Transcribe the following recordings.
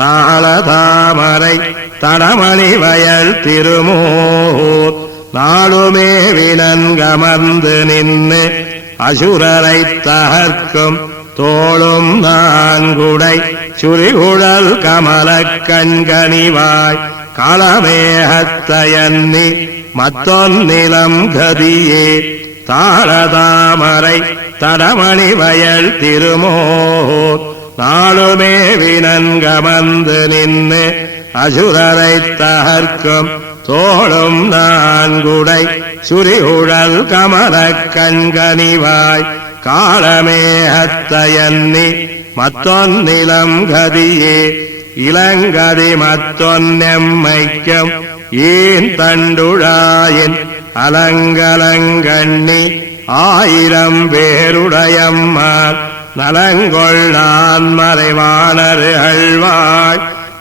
தாளதாமரை தடமணி வயல் திருமூர் நாளுமே வினன்கமர்ந்து நின்று அசுரரை தகர்க்கும் தோளும் நான்குடை சுரிகுழல் கமலக் கண்கனிவாய் களமேகத்தயன்னி மத்தொன்னிலம் கதியே தாளதாமரை தடமணி வயல் திருமோர் நாளுமே வினன்கமர்ந்து நின்று அசுரரை தகர்க்கும் தோளும் நான்குடை சுரிகுழல் கமலக் கண்கனிவாய் காளமேகத்தயன்னி மத்தொன்னிலம் கதியே இளங்கதி மத்தொன்னெம்மைக்கும் ஏன் தண்டுழாயின் அலங்கலங்கண்ணி ஆயிரம் பேருடையம்மார் நலங்கொள் நான் மறைவாணர்கள்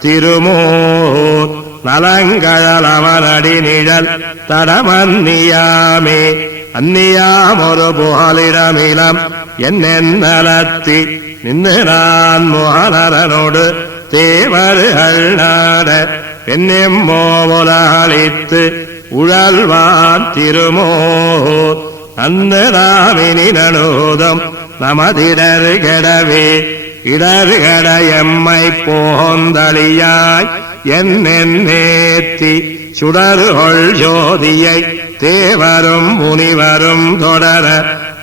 திருமோர் நலங்கழல் அவனடி நிழல் தடமன்னியாமே அந்நியாமொரு புகலிடமிலம் என்னென்னலத்தி நின்று நான் முகனரனோடு தேவர்கள் நாட பெண்ணெம்மோவுலகளித்து உழல்வான் திருமோர் அந்தராமினி நனூதம் நமதிடர் கெடவே இடர்கட எம்மை போந்தளியாய் என்னேத்தி சுடருகொள் ஜோதியை தேவரும் முனிவரும் தொடர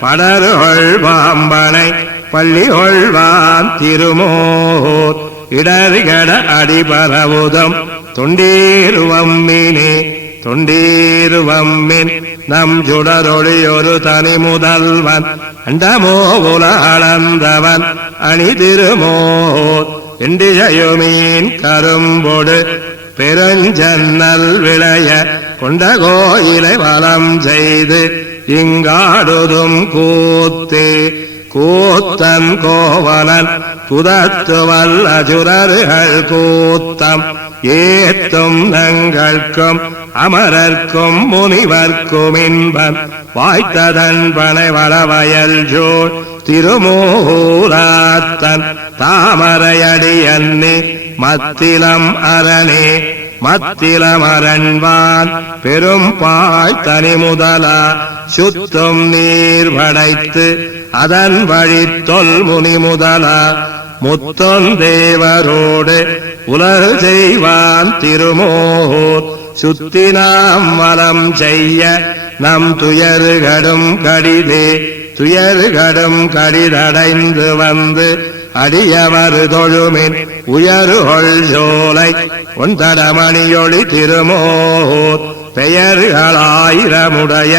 படருகொள் பாம்பனை பள்ளிகொள்வான் திருமோர் இடர்கட அடிபரவுதம் தொண்டீருவம்மினே தொண்டீருவம்மின் நம் சுடரொளியொரு தனி முதல்வன் அண்டமோவுல அளந்தவன் அணி திருமோர் எண்டிசையுமீன் கரும்பொடு பெருஞ்சன்னல் விளைய கொண்ட கோயிலை வலம் செய்து இங்காடுதும் கூத்தே கூத்தன் கோவலன் புதத்துவல் அசுரர்கள் கூத்தம் ஏத்தும் நங்கள்க்கும் அமரர்க்கும் முனிவர்க்கும் இன்பம் வாய்த்ததன் பனை வளவயல் ஜோள் திருமூராத்தன் தாமரையடியன்னி மத்திலம் அரணே மத்திலமரண்வான் பெரும் பாய் தனி முதலா சுத்தும் நீர் படைத்து அதன் வழி தொல் முனி முதலா முத்தொந்தேவரோடு உலகு செய்வான் திருமோர் சுத்தி நாம் வலம் செய்ய நம் துயருகடும் கடிதே துயருகடும் கடிதடைந்து வந்து அடியவர் தொழுமின் உயருகொள் சோலை ஒன்றடமணியொளி திருமோர் பெயர்களாயிரமுடைய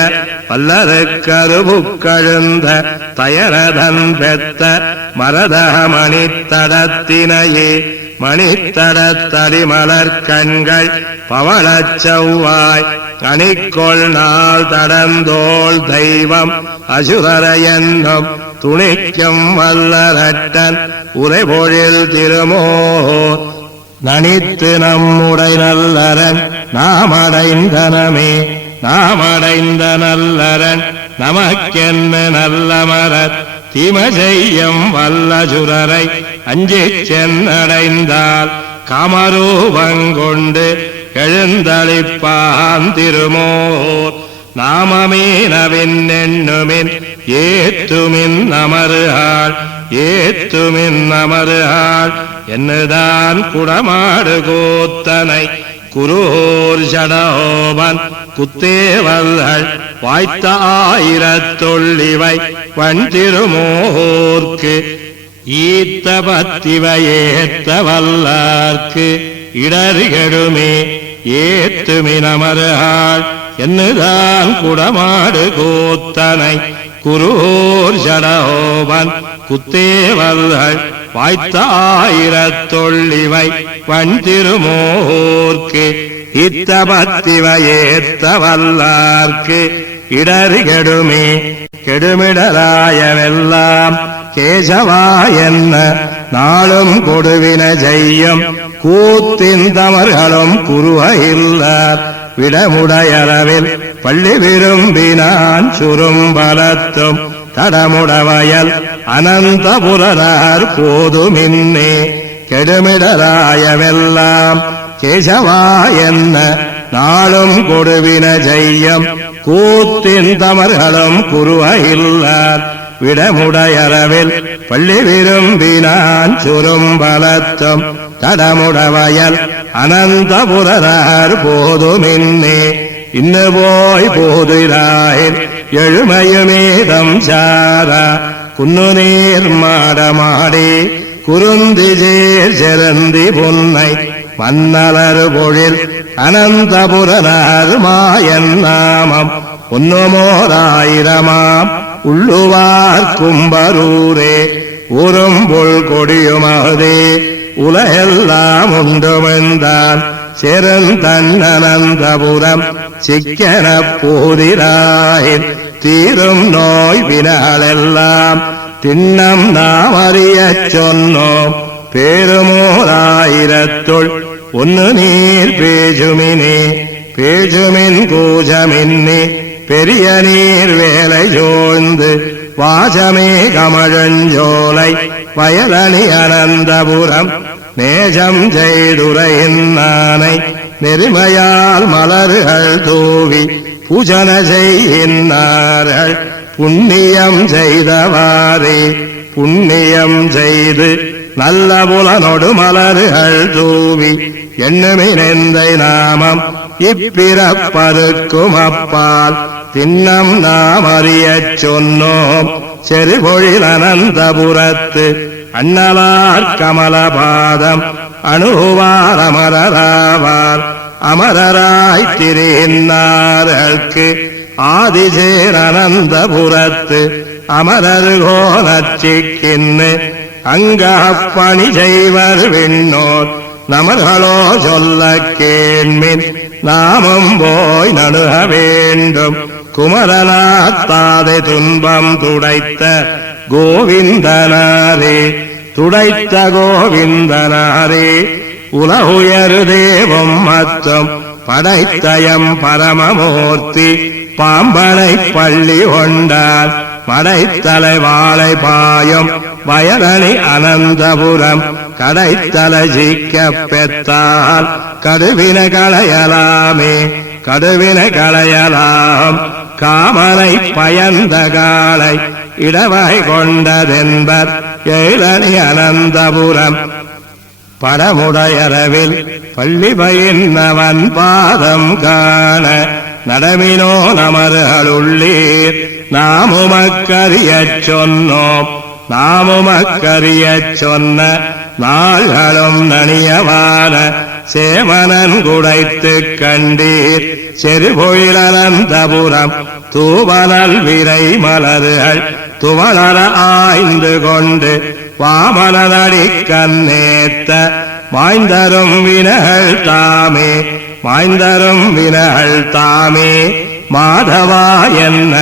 பல்லருக்கருபுக்கழுந்த தயரதன் பெத்த மரதகமணித்தடத்தினையே மணித்தடத்தடிமலர் கண்கள் பவளச் செவ்வாய் அணிக்கொள் நாள் தடந்தோள் தெய்வம் அசுரரையென்னும் துணிக்கும் வல்லரட்டன் உரைபொழில் திருமோர் நனித்து நம்முடை நல்லரன் நாமடைந்தனமே நாமடைந்த நல்லரன் நமக்கென்ன நல்லமரர் தீம செய்யும் வல்லசுரரை அஞ்சிச் சென்னடைந்தால் காமரூபங்கொண்டு எழுந்தளிப்பான் திருமோர் நாமமீனவின் எண்ணுமின் ஏத்துமின் அமருகாள் ஏத்துமின் அமருகாள் என்னதான் குடமாடு கூத்தனை குரூர் ஜடோபன் குத்தேவல்கள் வாய்த்த ஆயிரத்தொள்ளிவை வன் திருமோர்க்கு ஈத்த பத்திவையேத்த வல்லார்க்கு இடர்கெடுமே ஏத்துமினமருகாள் என்னதான் குடமாடு கூத்தனை குரூர் ஜடோபன் குத்தேவல்கள் வாய்த்த ஆயிரத்தொள்ளிவை வன் திருமோர்க்கு இத்த பத்திவையேத்த வல்லார்க்கு இடர்கெடுமே கெடுமிடராயவெல்லாம் கேசவா என்ன நாளும் கொடுவின செய்யும் கூத்தின் தமர்களும் குருவையில்லார் விடமுடையளவில் பள்ளி விரும்பினான் சுரும்பலத்தும் தடமுடவயல் அனந்தபுரனார் போதுமின்னே கெடுமிடராயமெல்லாம் கேசவா என்ன நாளும் கொடுவின ஜெய்யம் கூத்தின் தமர்களும் குருவையில்லார் விடமுடையளவில் பள்ளி விரும்பினான் சுரும்பலத்தும் தடமுடவயல் அனந்தபுரனார் போதுமின்னே இன்னு போய் போதிராயில் எழுமையுமேதம் சாரா குன்னு நீர் மாடமாடி குருந்தி சேர் செருந்தி புன்னை மன்னலர் பொழில் அனந்தபுரனார் மாயன் நாமம் ஒன்னுமோராயிரமாம் உள்ளுவார் கும்பரூரே உறும்புள் கொடியுமதே உலகெல்லாம் உண்டுமென்றான் செருந்தன்னனந்தபுரம் சிக்கன போதிராயில் தீரும் நோய் வினாலெல்லாம் திண்ணம் நாம் அறியச் சொன்னோம் பேருமோராயிரத்துள் ஒன்னு நீர் பேஜுமினே பேஜுமின் கூஜமின்னே பெரிய நீர் வேலை சோழ்ந்து வாசமே கமழஞ்சோலை வயலணி அனந்தபுரம் நேஜம் செய்துரையின் நானை நெருமையால் மலர்கள் தூவி பூஜன செய்கின்றார்கள் புண்ணியம் செய்தவாறே புண்ணியம் செய்து நல்ல புலனொடு மலர்கள் தூவி எண்ணுமினெந்தை நாமம் இப்பிறப்பருக்கும் அப்பால் திண்ணம் நாம் அறியச் சொன்னோம் செருபொழில் அனந்தபுரத்து அண்ணலார் கமலபாதம் அணுகுவார் அமரராவார் அமரராய் திரிந்தார்களுக்கு ஆதிசேர் அனந்தபுரத்து அமரர் கோலச்சிக்கின்னு அங்கப்பணி செய்வர் விண்ணோர் நமர்களோ சொல்ல கேண்மின் நாமும் போய் நடுக வேண்டும் குமரனாத்தாதை துன்பம் துடைத்த கோவிந்தனாரே துடைத்த கோவிந்தனாரே உலகுயரு தேவம் மத்தம் படைத்தயம் பரமமூர்த்தி பாம்பனை பள்ளி கொண்டார் மடைத்தலை வாழை பாயும் வயலணி அனந்தபுரம் கடைத்தலை ஜீக்க பெற்றால் கடுவின களையலாமே கடுவின களையலாம் காமனை பயந்த காலை இடவகை கொண்டதென்பர் ஏழணி அனந்தபுரம் படமுடையரவில் பள்ளி பயின்றவன் பாதம் காண நடமினோ நமர்களுள்ளீர் நாமுமக்கறியச் சொன்னோம் நாமுமக்கறியச் சொன்ன நாள்களும் நனியவான சேமனன் குடைத்து கண்டீர் செருபொழில் அனந்தபுரம் தூவனல் விரை மலர்கள் துவளர ஆய்ந்து கொண்டு வாமனடி கண்ணேத்த மாய்ந்தரும் வினகள் தாமே மாய்ந்தரும் வினகள் தாமே மாதவா என்ன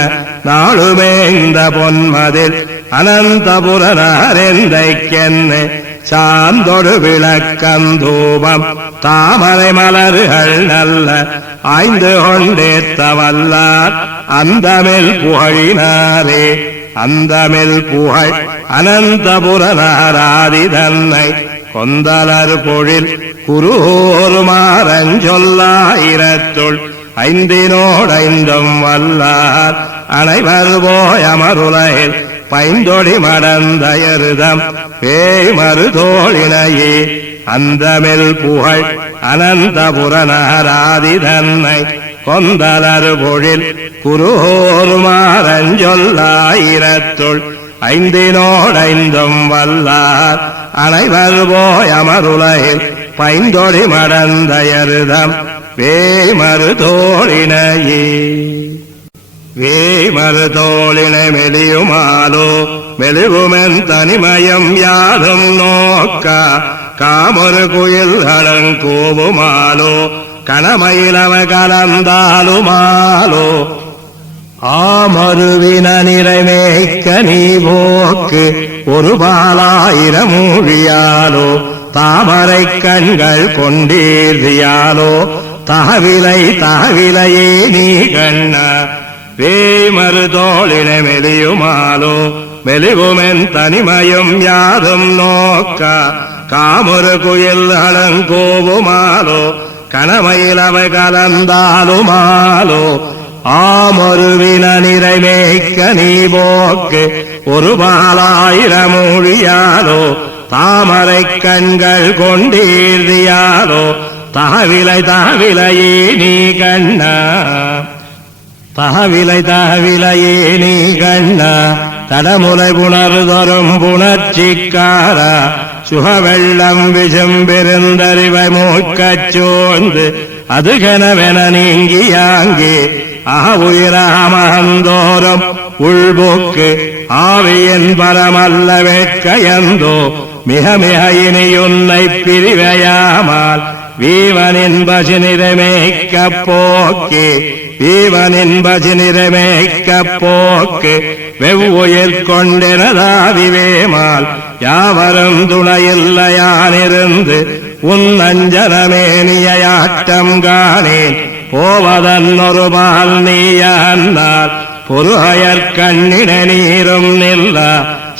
நாளுமே இந்த பொன்மதில் அனந்தபுரனாரெந்தைக்கென்னு சாந்தொடு விளக்கந்தூபம் தாமரை மலர்கள் நல்ல ஆய்ந்து கொண்டேத்த வல்லார் அந்தமில் புகழினாரே அந்தமில் புகழ் அனந்தபுரனாராதி தன்னை கொந்தலர் பொழில் குருமாறஞ்சொல்லாயிரத்துள் ஐந்தினோடைந்தும் வல்லார் அனைவர் போய் அமருலையில் பைந்தொடி மடந்தயருதம் பேய் மறுதோளினையே அந்தமில் புகழ் அனந்தபுரனாராதி தன்னை கொந்தலர் பொழில் குருமாறஞ்சொல்லாயிரத்துள் ஐந்தினோடைந்தும் வல்லார் அனைவர் போய் அமருலையில் பைந்தொடி மடந்தயருதம் வேய் மறுதோளினையே வேய் மறுதோளினை மெலியுமாலோ மெலிவுமென் தனிமயம் யாரும் நோக்க காமொரு குயில்களும் கூவுமாலோ கணமயிலவ கலந்தாலுமாலோ ஆமருவின நிறைமேய்க்க நீ போக்கு ஒரு பாலாயிரம் ஊழியாலோ தாமரை கண்கள் கொண்டீர்யாலோ தகவிலை தகவிலையே நீ கண்ண வேய் மறுதோளினை மெலியுமாலோ மெலிவுமென் தனிமயம் யாரும் நோக்க காமொரு குயில் அலங்கோவுமாலோ கணமயிலவை கலந்தாலுமாலோ ஆமொருவின நிறைவேக்க நீ போக்கு ஒரு பாலாயிரமொழியாலோ தாமரை கண்கள் கொண்டீர்தியாலோ தகவிலையே நீ கண்ணா தகவிலையே நீ கண்ணா தடமுலை புணர்தொரும் புணர்ச்சிக்காரா சுகவெள்ளம் விசும்பெருந்தறிவை மூக்கச் சோர்ந்து அது கனவென நீங்கியாங்கே உயிராமந்தோறும் உள்போக்கு ஆவியின் பரமல்ல வேட்கையந்தோ மிக மிக இனியுன்னை பிரிவையாமால் வீவனின் பசிநிறமேக்க போக்கே வீவனின் பசிநிறமேக்க போக்கு வெவ்வுயிர் கொண்டெனதாவிவேமால் யாவரும் துணையில்லையானிருந்து உன் அஞ்சனமேனியாட்டம் காணேன் போவதன் ஒரு பால் நீயானால் பொருகையற் கண்ணிட நீரும் நில்ல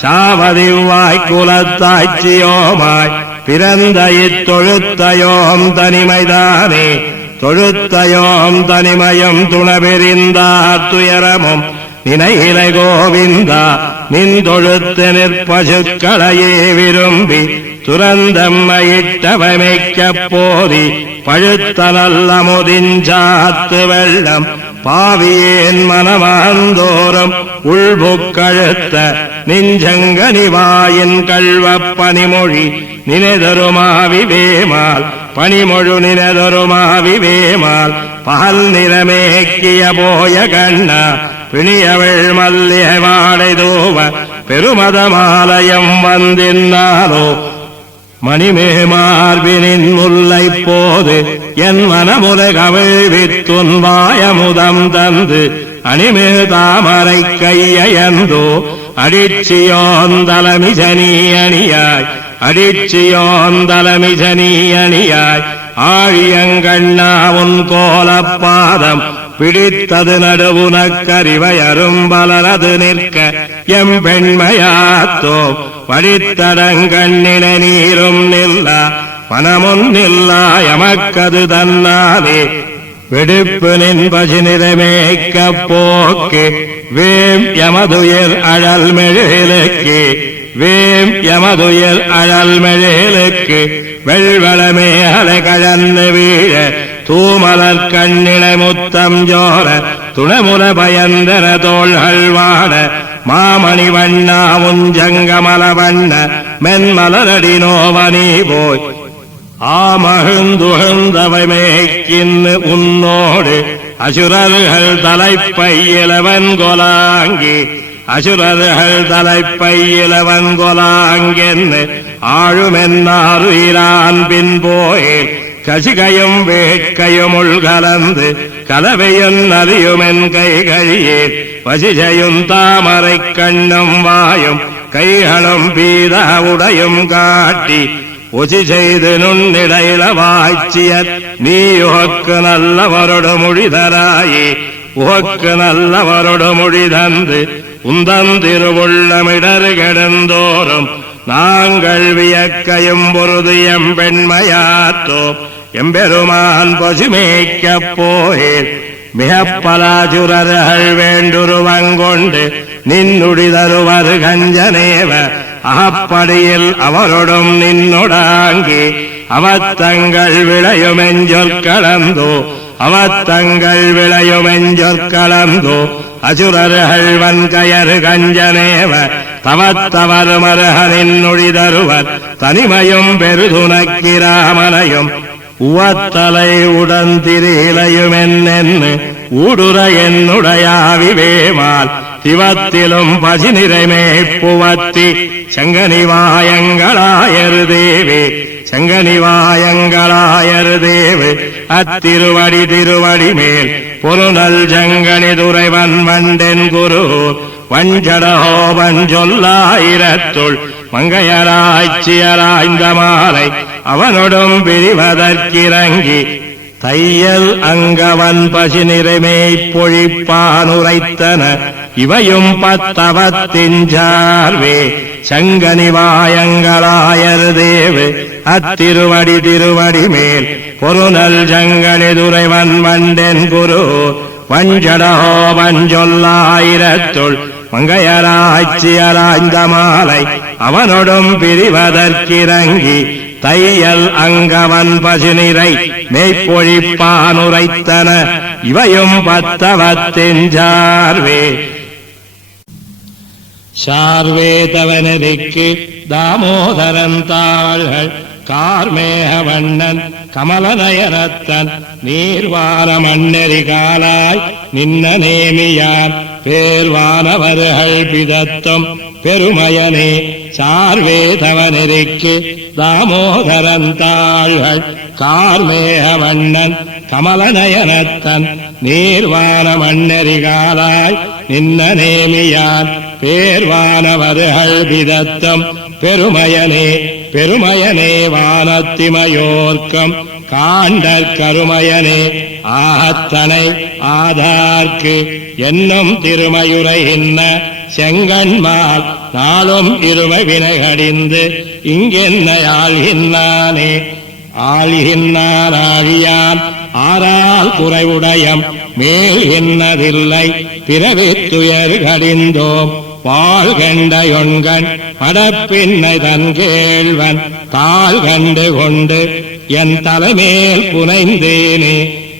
சாவதிவாய்க் குலத்தாய்ச்சியோமாய் பிறந்த இத்தொழுத்தையோம் தனிமைதானே தொழுத்தையோம் தனிமயம் துணபெறிந்தார் துயரமும் நினையிலை கோவிந்தா நின் தொழுத்து நிற்பசுக்களையே விரும்பி துறந்தம்மையிட்டவமைக்கப் போதி பழுத்த நல்ல முதிஞ்சாத்து வெள்ளம் பாவியேன் மனமாந்தோறும் உள்புக்கழுத்த நெஞ்சங்கனிவாயின் கள்வப் பனிமொழி நினைதருமாவிவேமால் பனிமொழு நினைதருமாவிவேமால் பகல் நிறமேக்கிய போய கண்ணா பிணியவள் மல்லிய வாடை தூவ பெருமதமாலயம் வந்தின்னாலோ மணிமே மார்பினின் முல்லை போது என் மனமுறை கவிழ்வித்துன் வாயமுதம் தந்து அணிமே தாமரை கையந்தோ அடிச்சியோந்தலமிசனி அணியாய் அடிச்சியோந்தலமிசனி அணியாய் ஆழியங்கண்ணா உன் கோலப்பாதம் பிடித்தது நடுவுனக்கறிவை அரும்பலனது நிற்க எம் பெண்மையாத்தோ படித்தடங்கண்ணின நீரும் நில்லா பணமும் நில்லா எமக்கது தன்னாலே வெடிப்பு நின்பசி நிறமேக்க போக்கு வேம் எமதுயர் அழல் மெழிலுக்கு வேம் எமதுயர் அழல் மெழிலுக்கு வெள்வளமே அலை கழன்னு வீழ தூமலர் கண்ணினை முத்தம் ஜோர துணமுல பயந்தன தோள்கள் வாட மாமணி வண்ணா முஞ்சங்கமல வண்ண மென்மலரடி நோவனி போய் ஆமகிழ்ந்துகழ்ந்தவை மேய்க்கின்னு உன்னோடு அசுரர்கள் தலைப்பையிலவன் கொலாங்கி அசுரர்கள் தலைப்பையிலவன் கொலாங்கென்னு ஆழுமென்னாருயிரான் பின் போயேன் கசிகையும் வேட்கையும் உள்கலந்து கலவையும் நலியுமென் கைகழியேன் வசிஜையும் தாமரை கண்ணும் வாயும் கைகளும் பீத உடையும் காட்டி ஒசி செய்து நுண்ணிடையில வாய்ச்சியத் நீ உகக்கு நல்லவரோடு மொழிதராயே உகக்கு நல்லவரோடு மொழி தந்து உந்தந்திருவுள்ளமிடறு கெடுந்தோறும் நாங்கள் வியக்கையும் பொருது எம் பெண்மையாற்றோ எம்பெருமான் பசுமேக்கப் போயேன் மிகப் பலாசுரர்கள் வேண்டுருவங்கொண்டு நின்னுடிதருவர் கஞ்சனேவ அகப்படியில் அவரோடும் நின்னொடாங்கி அவத்தங்கள் விளையுமெஞ்சொற்களந்தோ அவத்தங்கள் விளையுமெஞ்சொற்களந்தோ அசுரர்கள் வன்கயறு கஞ்சனேவ தவத்தவர் மருகனின் நொழிதருவர் தனிமையும் பெருதுனக்கிராமனையும் உவத்தலை உடந்திரிலையும் என்னென்னு ஊடுற என்னுடையாவிவேமால் திவத்திலும் பசிநிறைமே புவத்தி சங்கனிவாயங்களாயரு தேவே சங்கனிவாயங்களாயரு தேவு அத்திருவடி திருவடி மேல் பொருநல் ஜங்கனி துறைவன் வண்டென் குரு வஞ்சடஹோபன் சொல்லாயிரத்துள் மங்கையராய்ச்சியராய்ந்த மாலை அவனொடும் பிரிவதற்கிறங்கி தையல் அங்கவன் பசி நிறைமேய்ப் பொழிப்பானுரைத்தன இவையும் பத்தவத்தின் சார்வே சங்கனிவாயங்களாயர் தேவு அத்திருவடி திருவடி மேல் பொருநல் சங்கனிதுரைவன் மண்டென் குரு வஞ்சடஹோ வஞ்சொல்லாயிரத்துள் மங்கையராய்ச்சியராய்ந்த மாலை அவனொடும் பிரிவதற்கிறங்கி தையல் அங்கவன் பசுநிறை மெய்ப்பொழிப்பானுரைத்தன இவையும் பத்தவத்தின்சார்வே சார்வேதவனதிக்கு தாமோதரன் தாள்கள் கார்மேகவண்ணன் கமலநயனத்தன் நீர்வான மண்ணெறி காலாய் நின்ன நேமியான் பேர்வானவர்கள் பிதத்தும் பெருமயனே சார்வேதவனதிக்கு தாமோதரன் தாள்கள் கார்மேகவண்ணன் கமலநயனத்தன் நீர்வான மண்ணெறி காலாய் நின்ன நேமியான் பேர்வானவர்கள் பிதத்தும் பெருமயனே பெருமயனே வானத்திமையோர்க்கம் காண்டற் கருமயனே ஆகத்தனை ஆதார்க்கு என்னும் திருமயுரை இன்ன செங்கண்மால் நாளும் இருமை வினைகடிந்து இங்கென்ன ஆள்கின்னானே ஆள்கின்னான் ஆழியான் ஆறால் குறைவுடையம் மேல் என்னதில்லை பிறவித்துயர் கடிந்தோம் வாழ்கண்டையொண்கண் படப்பின்னை தன் கேள்வன் தாழ் கண்டு கொண்டு என் தலைமேல் புனைந்தேனே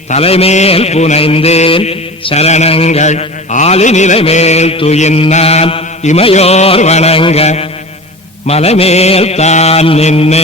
தலைமேல் புனைந்தேன் சரணங்கள் ஆளி நிலைமேல் துயின்னான் இமையோர் வணங்க மலைமேல் தான் நின்று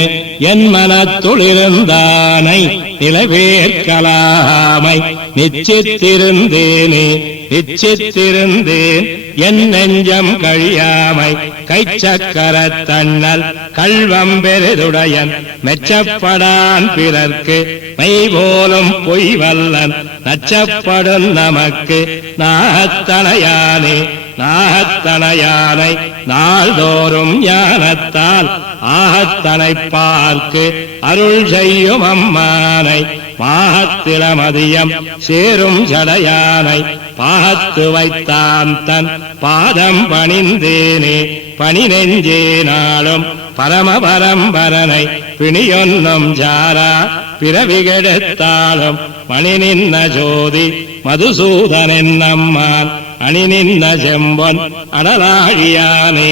என் மனத்துளிருந்தானை நிலவேற்கலாமை நிச்சித்திருந்தேனே நிச்சித்திருந்தேன் என் நெஞ்சம் கழியாமை கைச்சக்கரத் தன்னல் கள்வம் பெரிதுடையன் மெச்சப்படான் பிறர்க்கு மெய்போலும் பொய்வல்லன் நச்சப்படும் நமக்கு நாகத்தனையானே நாகத்தனையானை நாள்தோறும் ஞானத்தால் ஆகத்தனை பார்க்கு அருள் செய்யும் அம்மானை மாகத்திளமதியம் சேரும் ஜடையானை பாகத்து வைத்தான் தன் பாதம் பணிந்தேனே பணி நெஞ்சே நாளும் பரமபரம்பரனை பிணியொன்னும் ஜாரா பிறவிகெடுத்தாலும் மணி நின்ன ஜோதி மதுசூதனென் நம்மான் அணி நின்ன செம்பொன் அடலாழியானே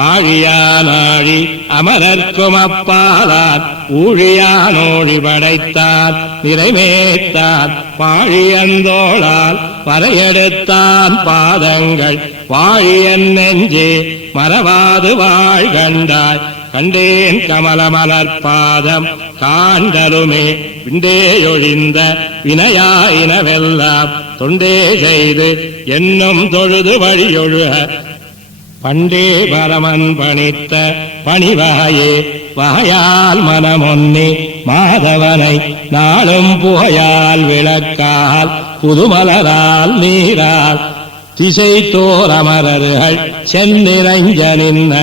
ஆழியானாழி அமரர்க்கும் அப்பாலான் ஊழியானோழி படைத்தான் நிறைவேற்றான் பாழியந்தோளால் வரையெடுத்தான் பாதங்கள் வாழியன் நெஞ்சே மறவாது வாழ்கண்டாய் கண்டேன் கமலமலர் பாதம் காண்டலுமே விண்டேயொழிந்த வினையாயினவெல்லாம் தொண்டே செய்து என்னும் தொழுது வழியொழுக பண்டே பரமன் பணித்த பணிவாயே வாயால் மனமொன்னி மாதவனை நாளும் புகையால் விளக்கால் புதுமலரால் நீரால் திசை தோரமரர்கள் சென்னிறைஞ்ச நின்ன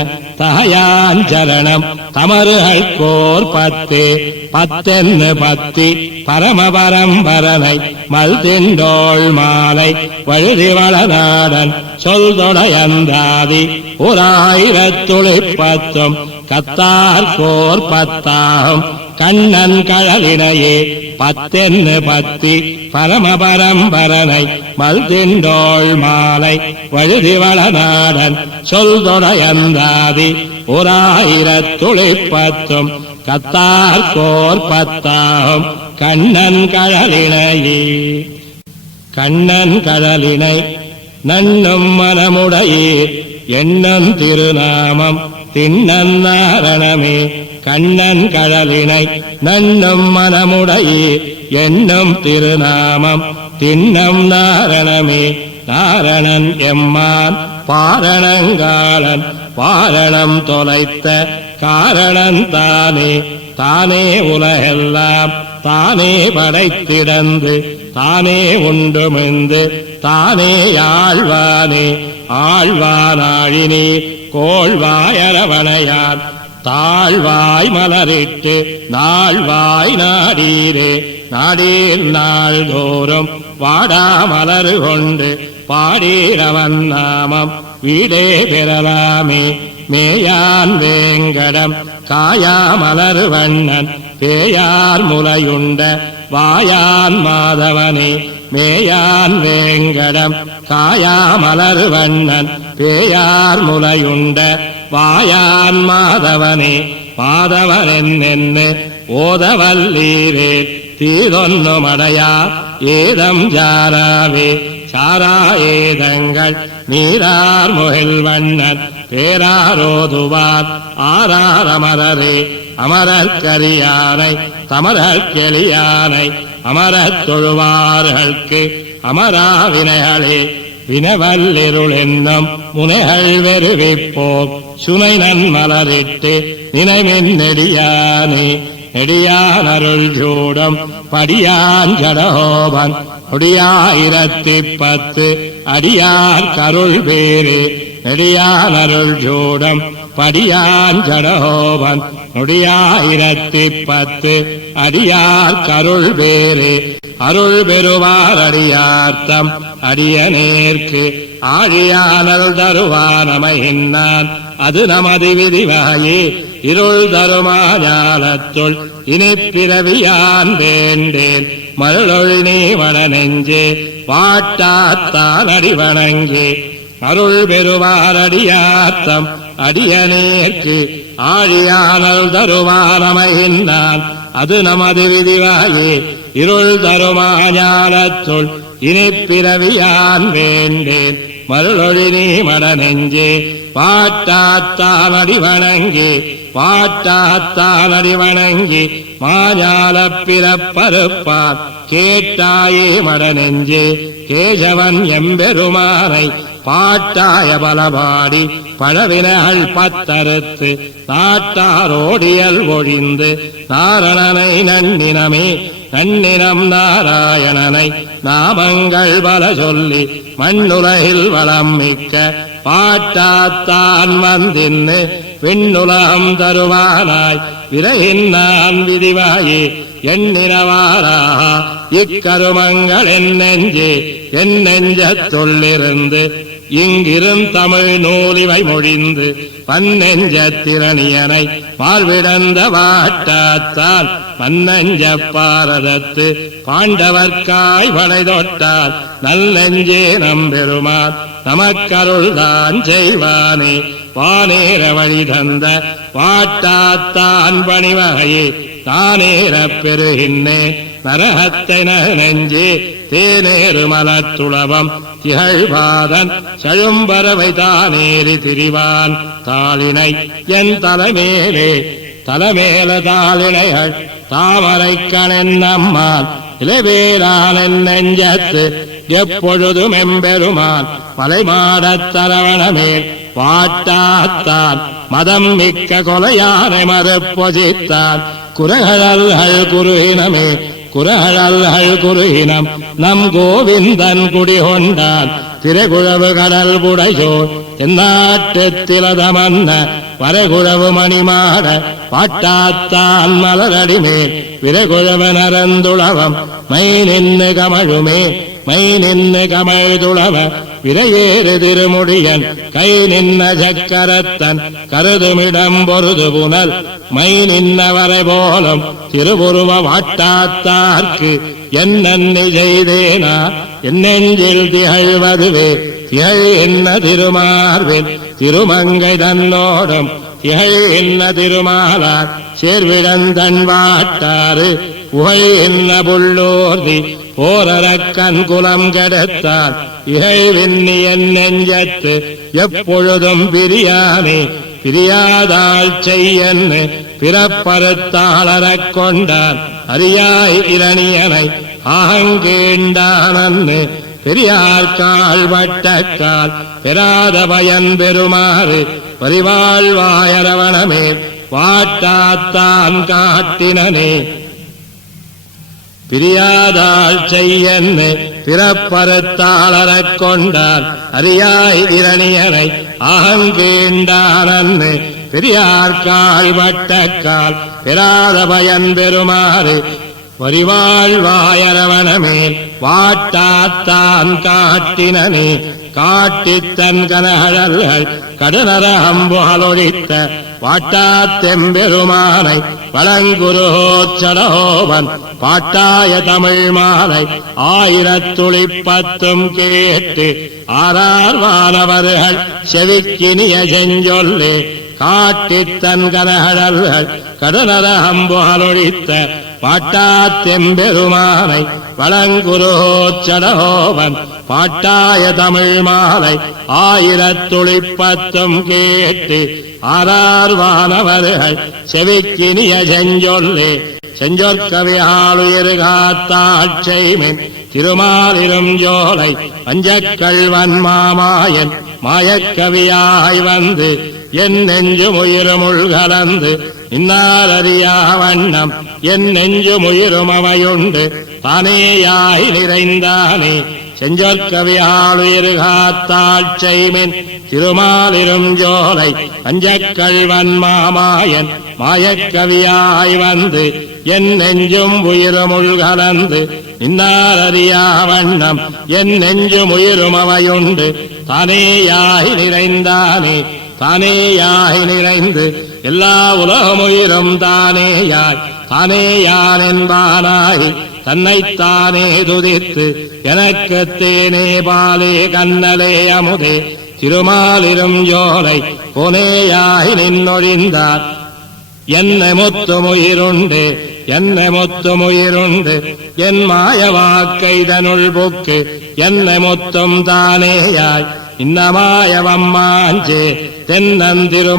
தகையான் சரணம் தமருகள் கோர் பத்து பத்தென்னு பத்தி பரமபரம்பரனை மல்திண்டோள் மாலை வழுதிவளநாடன் சொல் தொடையந்தாதி 1000 கத்தார் கோர் பத்தாகும் கண்ணன் கழலினையே பத்தென்னு பத்தி பரமபரம்பரனை மல்திண்டோள் மாலை வழுதிவளநாடன் சொல் தொடையந்தாதி 1000 கத்தார் கோர் பத்தாகும் கண்ணன் கழலினையே கண்ணன் கழலினை நன்னும் மனமுடையே எண்ணம் திருநாமம் திண்ணன் நாரணமே கண்ணன் கழலினை நன்னும் மனமுடையே எண்ணம் திருநாமம் திண்ணம் நாரணமே நாரணன் எம்மான் பாரணங்காளன் பாரணம் தொலைத்த காரணன் தானே தானே உலகெல்லாம் தானே படைத்திடந்து தானே உண்டுமிழ்ந்து தானே ஆழ்வானே ஆழ்வானாழினே கோள்வாயரவணையான் தாழ்வாய் மலரிட்டு நாழ்வாய் நாடீரே நாடீர் நாள்தோறும் வாடாமலரு கொண்டு பாடீரவன் நாமம் வீடே பெறலாமே மேயான் வேங்கடம் காயாமலர் வண்ணன் பேயார் முலையுண்ட வாயான் மாதவனே மேயான் வேங்கடம் காயாமலர் வண்ணன் பேயார் முலையுண்ட வாயான் மாதவனே மாதவனென்னு ஓதவல்லீரே தீதொன்னுமடையா ஏதம் ஜாராவே சாரா ஏதங்கள் நீரார் முகில் வண்ணன் பேராரோதுவார் ஆரார் அமரரே அமரற்கரியானை தமரற்கெளியானை அமரத் தொழுவார்களுக்கு அமராவினைகளே வினவல்லிருள் என்னும் முனைகள் வெறுவிப்போம் சுனை நன்மலரிட்டு நினைமின் நெடியானே நெடியான் அருள் ஜூடம் படியான் ஜடஹோபன் முடியாயிரத்தி அடியார் கருள் பேரே நெடியான் அருள் ஜூடம் படியான் ஜடஹோபன் முடியாயிரத்தி அடியார் கருள் பேரே அருள் பெறுவார் அடியார்த்தம் அடியனேற்கு ஆழியானருள் தருவானமையின்னான் அது நமது விதிவாயே இருள் தருமாஞாலத்துள் இனிப்பிறவியான் வேண்டேன் மருளொழி நீ வனநெஞ்சே வாட்டாத்தான் அடி வணங்கே அருள் பெறுவார் அடியார்த்தம் அடியனேற்கு ஆழியானருள் தருவானமையின்னான் அது நமது விதிவாயே இருள் தருமாஞாலத்துள் இனிப்பிறவியான் வேண்டேன் மருளொழி நீ மடநெஞ்சே வாட்டாத்தான் அடி வணங்கி வாட்டாத்தான் அடி வணங்கி மாஞால பிறப்பறுப்பார் கேட்டாயே மடநெஞ்சே கேசவன் எம்பெருமானை பாட்டாய பலபாடி பழவினைகள் பத்தறுத்து நாட்டாரோடியல் ஒழிந்து நாரணனை நன்னினமே நன்னினம் நாராயணனை நாமங்கள் பல சொல்லி மண்ணுலகில் வளம் மிக்க பாட்டாத்தான் வந்தின்னு விண்ணுலகம் தருவானாய் விரையின் நான் விதிவாயே எண்ணினவாராக இக்கருமங்கள் என் நெஞ்சே என் நெஞ்சத்துள்ளிருந்து இங்கிரும் தமிழ் நூலிவை மொழிந்து பன்னெஞ்சத்திரணியனை வாழ்விடந்த வாட்டாத்தான் மன்னஞ்ச பாரதத்து பாண்டவர்க்காய் வளை தொட்டால் நல்லெஞ்சே நம்பெருமான் நமக்கருள்தான் செய்வானே வானேற வழி தந்த வாட்டாத்தான் பணிவகையே தானேறப் பெறுகின்றேன் நரகத்தை நெஞ்சே தேனேறு மலத்துளவம் திகழ்வாதன் சழும்பறவை தானேறி திரிவான் தாளினை என் தலைமேலே தலைமேல தாளினைகள் தாமரை கணென்னம்மான் இளவேரான் என் நெஞ்சத்து எப்பொழுதும் எம்பெருமான் மலைமாடத் தரவணமேல் வாட்டாத்தான் மதம் மிக்க கொலையானை மறுப்பொசித்தான் குரகழல்கள் குருகினமே குரகழல்கள் குருகினம் நம் கோவிந்தன் குடிகொண்டான் திரைகுழவு கடல் புடையோர் எந்நாட்டுத்திலதமன்ன வரைகுழவு மணிமாட பாட்டாத்தான் மலரடிமேல் விரைகுழவு நரந்துளவம் மை நின்று கமழுமே மை நின்று கமழ்துளவ விரையேறு திருமுடியன் கை நின்ன சக்கரத்தன் கருதுமிடம் பொருது புனல் மை நின்ன வரை போலும் திருவுருவ வாட்டாத்தார்க்கு என்னை செய்தேனா என் நெஞ்சில் திகழ்வதுவே திகழ் என்ன திருமார்பில் திருமங்கை தன்னோடும் திகழ் என்ன திருமாலார் சேர்விடந்தன் வாட்டாறு புகழ் என்ன புள்ளோர்தி போரக்கன் குலம் கெடுத்தார் இகழ்வின்னி என் நெஞ்சத்து எப்பொழுதும் பிரியானே பிரியாதாள் செய்யன்னு பிறப்பறுத்தாளரக் கொண்டார் அறியாய் இரணியனை ஆங்கேண்டானன்னு பெரியார்கால் வட்டக்கால் பெறாத பயன் பெறுமாறு பரிவாழ்வாயரவணமேல் வாட்டாத்தான் காட்டினனே பிரியாதாள் செய்யன்னு பிறப்பறுத்தாளரக் கொண்டார் அறியாய் இரணியனை ஆங்கேண்டானன்னு பெரியார்கால் வட்டக்கால் பெறாத பயன் பெறுமாறு பரிவாழ்வாயரவணமேல் வாட்டாத்தான் காட்டினனே காட்டித்தன் கனகழல்கள் கடுநர அம்புகளொழித்த வாட்டாத்தெம்பெருமானை வளங்குருகோச்சடோவன் பாட்டாய தமிழ் மாலை 1010 கேட்டு ஆறார்வானவர்கள் செவிக்கினிய செஞ்சொல்லே காட்டித்தன் கனகழல்கள் கடுநர அம்புகளொழித்த பாட்டாத்தெம்பெருமானை வளங்குருகோச்சடோவன் பாட்டாய தமிழ் மாலை 1010 கேட்டு ஆறார்வானவர்கள் செவிக்கினிய செஞ்சொல்லே செஞ்சொற்கவியாளுயிர் காத்தாட்சைமென் திருமாலிரும் ஜோலை பஞ்சக்கள்வன் மாமாயன் மாயக்கவியாய் வந்து என் நெஞ்சுமுயிரும் கலந்து இன்னாரறியா வண்ணம் என் நெஞ்சுமுயிரும் அவையுண்டு தானேயாய் நிறைந்தானே செஞ்சொற்கவியாளுயிர் காத்தாட்சைமென் திருமாலிரும் ஜோலை பஞ்சக்கள்வன் மாமாயன் மாயக்கவியாய் வந்து என் நெஞ்சும் உயிரும் கலந்து இன்னாரறியா வண்ணம் என் நெஞ்சும் உயிரும் அவையுண்டு தானேயாய் நிறைந்தானே தானேயாய் நிறைந்து எல்லா உலகமுயிரும் தானேயாய் தானேயான் என்பானாய் தன்னைத்தானே துதித்து எனக்கு தேனே பாலே கண்ணலே அமுதே திருமாலிரும் ஜோலை போனேயாய் நின்னொழிந்தார் என்னை மொத்தமுயிருண்டு என்னை மொத்தமுயிருண்டு என் மாய வாக்கைதனுள் புக்கு என்னை மொத்தம் தானேயாய் இன்னமாயவம்மாஞ்சே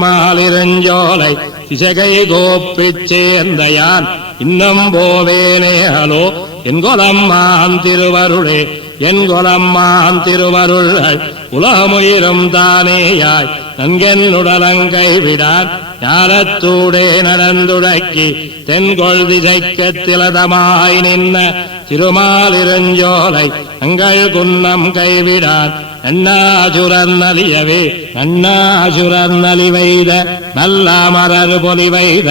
தென்னந்திருமாலிருஞ்சோலை திசகை கோப்பிச் சேர்ந்தயான் இன்னம் போவேனே ஹலோ என் கொலம்மான் திருவருளே என் கொலம்மான் திருவருள்கள் உலகமுயிரும் தானேயாய் நன்கென்னுடலங்கை விடான் ஞானத்தூடே நடந்துடக்கி தென்கொள் திசைக்கத் திலதமாய் நின்ன திருமாலிருஞ்சோலை அங்கள் குன்னம் கைவிடான் நன்னாசுரன் நலியவே நன்னாசுரன் நலிவைத நல்லாமரர் பொலிவைத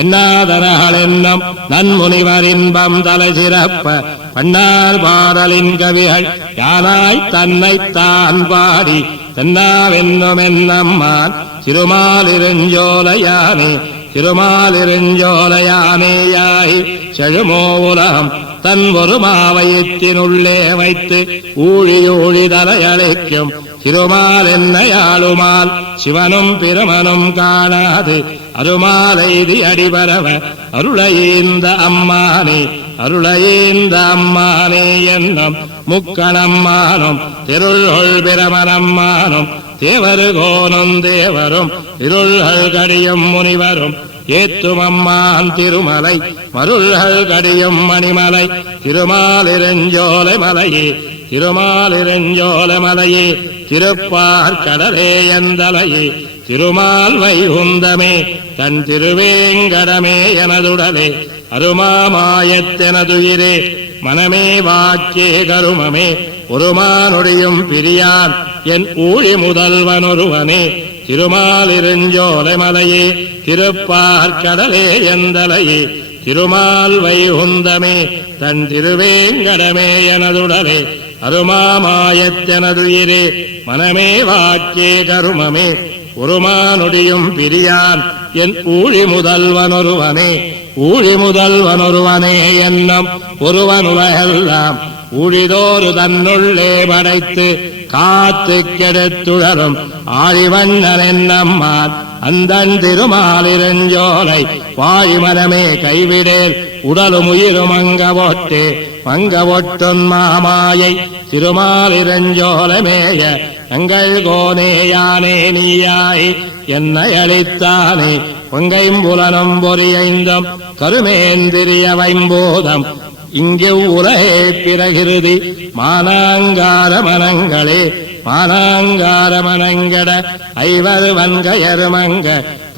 என்னாதரகள் என்னும் நன்முனிவர் இன்பம் தலை சிறப்ப பண்ணார் பாடலின் கவிகள் யானாய் தன்னைத்தான் பாடி தென்னாவென்னும் என்னம்மான் திருமாலிருஞ்சோலையானே திருமாலிருஞ்சோலையானேயாய் செழுமோ உலகம் தன் ஒரு மாவயத்தினுள்ளே வைத்து ஊழி தலையழைக்கும் திருமால் என்னையாளுமால் சிவனும் பிரமனும் காணாது அருமாலைதி அடிபரவ அருளையேந்த அம்மானே அருளையேந்த அம்மானே என்னும் முக்கணம்மானும் திருள்கொள் பிரமனம்மானும் தேவரு கோனும் தேவரும் இருள்கள் கடியும் முனிவரும் ஏத்துமம்மான் திருமலை மருள்கள் கடியும் மணிமலை திருமாலிருஞ்சோலை மலையே திருமாலிருஞ்சோலை மலையே திருப்பார் கடலே எந்தலையே திருமால் வைகுந்தமே தன் திருவேங்கடமே எனதுடலே அருமாமாயத்தெனதுயிரே மனமே வாக்கே கருமமே ஒருமானொடியும் பிரியான் என் ஊழி முதல்வனொருவனே திருமாலிருஞ்சோலை மலையே திருப்பார் கடலே எந்தலையே திருமால் வைகுந்தமே தன் திருவேங்கடமே எனதுடலே அருமாமாயத்தெனதுயிரே மனமே வாக்கே கருமமே ஒருமானொடியும் பிரியான் என் ஊழி முதல்வனொருவனே ஊழி முதல்வனொருவனே என்னும் ஒருவனுலகெல்லாம் ஊழிதோறு தன்னுள்ளே படைத்து காத்து கெடுத்துழலும் ஆழிவண்ணன் என்னம்மான் அந்தன் திருமாலிருஞ்சோலை வாயுமனமே கைவிடேல் உடலும் உயிரும் அங்கவொட்டே மங்கவொட்டும் மாமாயை திருமாலிருஞ்சோலமேய எங்கள் கோனேயானே நீயாய் என்னை அளித்தானே பொங்கைம்புலனும் பொறியைந்தும் கருமேந்திரிய வைம்போதம் இங்கு உலகே பிறகிருதி மானாங்கார மனங்களே மானாங்கார மனங்கட ஐவர் வன்கயருமங்க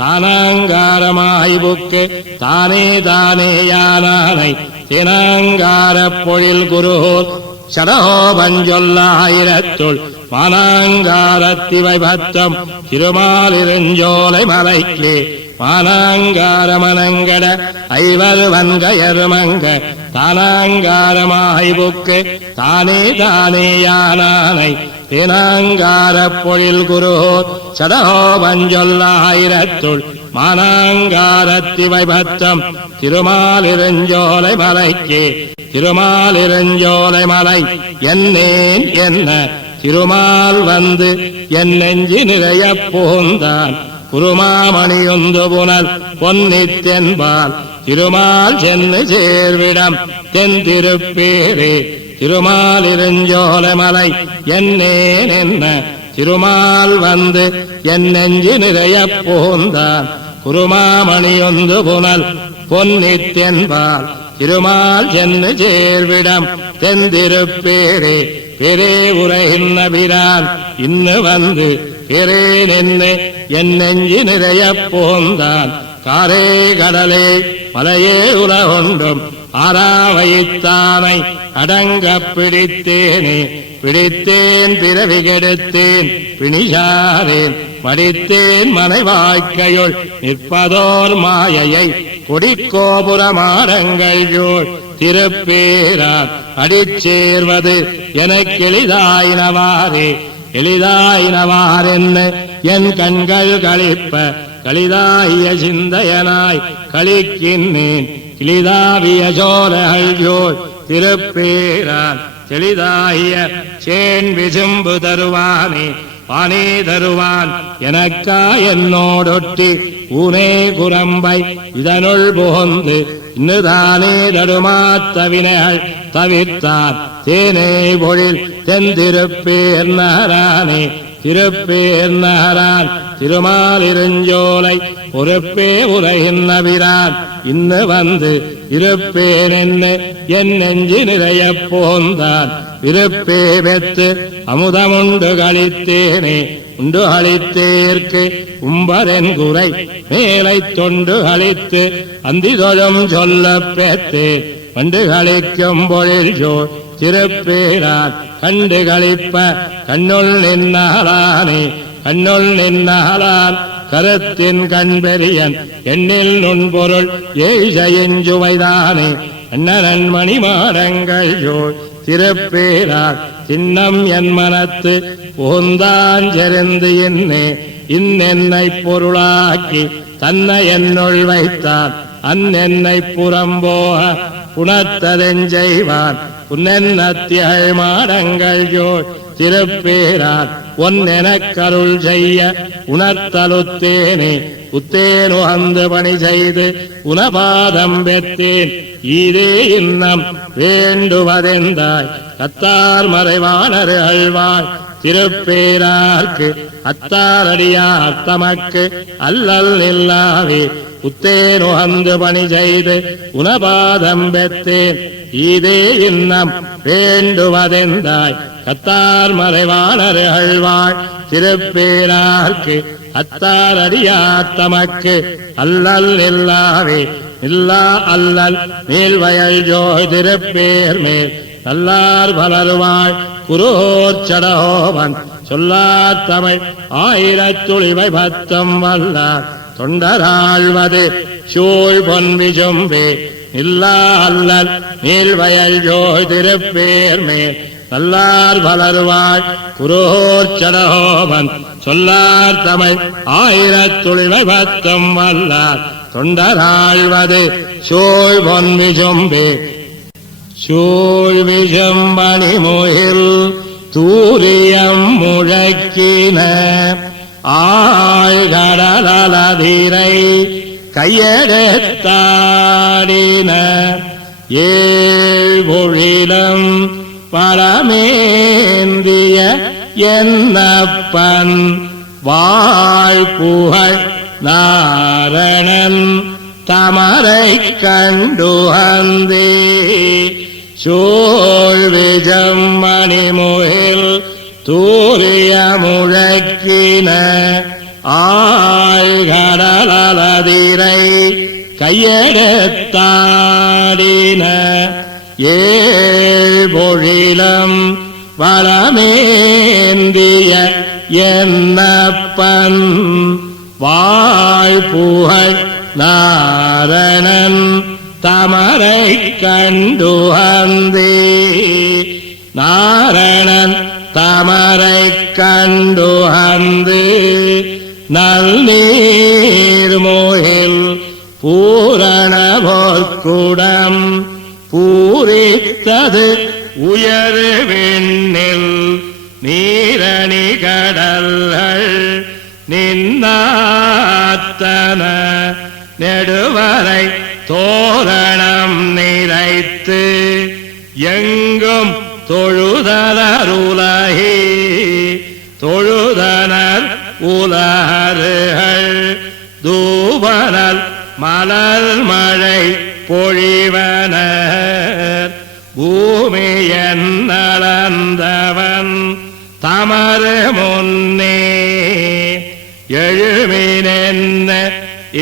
தானாங்காரமாய் புக்கு தானே தானே யானானை தினாங்கார பொழில் குருகோர் சடகோபஞ்சொல்லாயிரத்துள் மானாங்காரத்திவை பத்தம் திருமாலிருஞ்சோலை மலைக்கே மானாங்காரமனங்கட ஐவர் வன்கயர்மங்க தானாங்காரமாய்வுக்கு தானே தானேயானானை தேனாங்காரப் பொழில் குருகோர் சடகோபஞ்சொல்லாயிரத்துள் மானாங்காரத்திவை பத்தம் திருமாலிருஞ்சோலை மலைக்கு திருமாலிருஞ்சோலை மலை என்னேன் என்ன திருமால் வந்து என் நெஞ்சு நிறைய போந்தான் குருமாமணியொந்து புனல் பொன்னித்தென்பால் திருமால் சென்னு சேர்விடம் தென் திருப்பேரே திருமாலிருஞ்சோலை மலை என்னேன் என்ன திருமால் வந்து என் நெஞ்சு நிறைய போந்தான் குருமாமணியொந்து புனல் பொன்னித்தென்பால் திருமால் சென்னு சேர்விடம் தென் திருப்பேரே பெரே உரைகின்ற பிரான் இன்னு வந்து பெரே நின்று என் நெஞ்சு நிறைய போந்தான் காரே கடலே மலையே உலகொன்றும் ஆறாவைத்தானை அடங்க பிடித்தேனே பிடித்தேன் பிறவி கெடுத்தேன் பிணிசாரேன் மடித்தேன் மனைவாய்க்கையுள் நிற்பதோர் மாயையை கொடிக்கோபுரமாடங்கள் ஜோள் திருப்பேரார் அடிச்சேர்வது எனக்கு எளிதாயினவாறே எளிதாயினவாறென்ன என் கண்கள் களிப்ப களிதாகிய சிந்தையனாய் களிக்கின்றேன் கிளிதாவிய சோலைகள் ஜோள் திருப்பேரார் செளிதாகிய சேன் விசும்பு தருவானே பானே தருவான் எனக்கா என்னோடொட்டி ஊனே குரம்பை இதனுள் புகுந்து இன்னுதானே தடுமாத்தவினைகள் தவிர்த்தான் தேனே பொழில் தென்திருப்பேர் நகரானே திருப்பேர் நகரான் திருமாலிருஞ்சோலை பொறுப்பே உரைகின்ற பிரான் இன்னு வந்து இருப்பேன் என்ன என் நெஞ்சு நிறைய போந்தான் இருப்பே பெற்று அமுதமுண்டு களித்தேனே உண்டு அளித்தேற்கு உம்பரென் குறை மேலை தொண்டு அளித்து அந்தி தொழும் சொல்ல பெற்றேன் வண்டு களிக்கும் பொழில் ஜோர் திருப்பேரான் கண்டு களிப்ப கண்ணுள் நின்னாளானே கண்ணுள் நின்னாளான் கருத்தின் கண்பெரியன் எண்ணில் நுண்பொருள் ஏழையுவைதானே அண்ணன் மணிமாடங்கள் ஜோர் திருப்பேரார் சின்னம் என் மனத்து புகுந்தான் செறிந்து என்னே இன்னென்னை பொருளாக்கி தன்னை என்னுள் வைத்தான் அன்னென்னை புறம்போக புணர்த்ததெஞ்செய்வான் புன்னென்னத்தியள் மாடங்கள் ஜோள் திருப்பேரார் ஒன்னெனக் கருள் செய்ய உணர்த்தலுத்தேனே உத்தேனு அந்த பணி செய்து உனபாதம் பெற்றேன் ஈரே இன்னம் வேண்டுவதெந்தாய் கத்தார் மறைவானரு அழ்வாய் திருப்பேரார்க்கு அத்தாரடியார் தமக்கு அல்லல் இல்லாவே உத்தேனு அந்த பணி செய்து உனபாதம் பெற்றேன் ஈதே இன்னம் வேண்டுவதெந்தாய் கத்தார் மறைவானரு அழ்வாய் திருப்பேரார்க்கு அத்தாரடியார் தமக்கு அல்லல் இல்லாவே இல்லா அல்லல் மேல்வயல் ஜோய் திருப்பேர் மேல் நல்லார் பலருவாய் குருகோர் சடகோவன் சொல்லார் தமிழ் ஆயிரத்துளிவை பத்தம் வல்லார் தொண்டராழ்வது சூழ் பொன் விசும்பே இல்லா அல்லல் மேல்வயல் ஜோய் திருப்பேர் மேல் நல்லார் பலருவாய் குருகோர் சடகோவன் சொல்லார் தமிழ் ஆயிரத்துளிவை பத்தம் வல்லார் தொண்டராழ்வது சூழ் பொன் விசும்பே சூழ் விசும்பணி முகில் தூரியம் முழக்கின ஆழ்கடலதிரை கையெடுத்தாடின ஏழ்பொழிலம் பழமேந்திய என்னப்பன் வாழ்புகழ் நாரணன் தமரை கண்டுகந்தே சூழ் விஜம்மணி முகில் தூரிய முழக்கின ஆழ்கடலதிரை கையெடுத்தாடின ஏழ்பொழிலம் வளமேந்திய என்னப்பன் வாழ்புகை நாரணன் தமரை கண்டுகந்தே நாரணன் தமரை கண்டுகந்து நல்நீர்மோகில் பூரண பொற்குடம் பூரித்தது உயர் விண்ணில் நீரணி கடல்கள் நின்னாத்தன நெடுவரை தோரணம் நிறைத்து எங்கும் தொழுதலருலகே தொழுதனர் உலகர்கள் தூவனல் மலர் மழை பொழிவனர் பூமியன் நலந்தவன் தமறு முன்னே எழுமினென்ன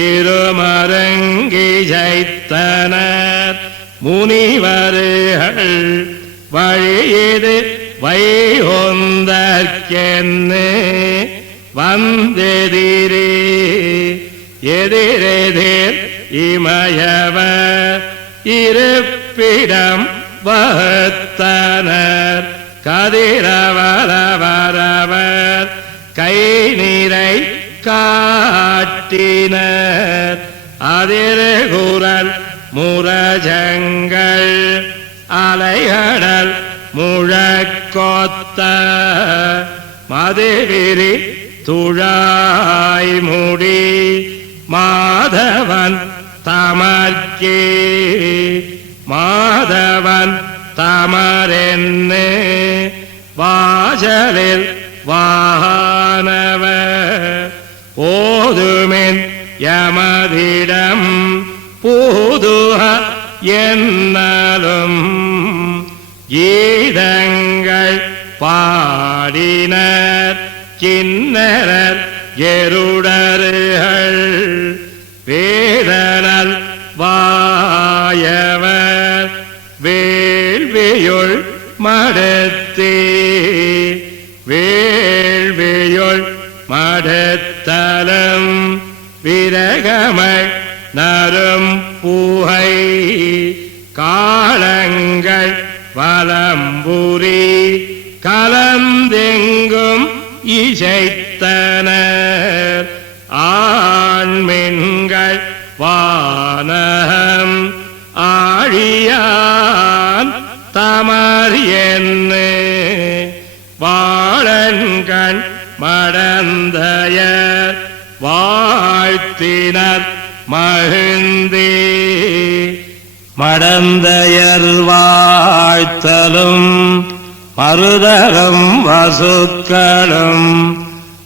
இருமரங்கி ஜைத்தனர் முனிவர்கள் வழியது வைகுந்தற்கென்னு வந்தெதிரே எதிரெதிர் இமயவர் இருப்பிடம் வகுத்தனர் கதிரவரவரவர் கை நிறை காட்டினர் அதிர்குரல் முரஜங்கள் அலைகடல் முழக்கொத்த மதுவிரி துழாய் முடி மாதவன் தமர்க்கே மாதவன் தமரென்னு வாசலில் வானவர் போதுமென் யமதிடம் பூதுக என்னலும் கீதங்கள் பாடினர் கிண்ணரர் எருடர்கள் வேதனல் வாயவர் வேள்வியுள் மடத்தே வேள்வியுள் மடத்தலம் விரகமை நரும் பூகை காலங்கள் வலம்புரி கலந்தெங்கும் இசைத்தனர் ஆண்மென்கள் வானகம் ஆழியான் தமர் என்ன வாழன்கண் மடந்தயர் வாழ்த்தினர் மகிழ்ந்தே மடந்தயர் வாழ்த்தலும் மருதரும் வசுக்களும்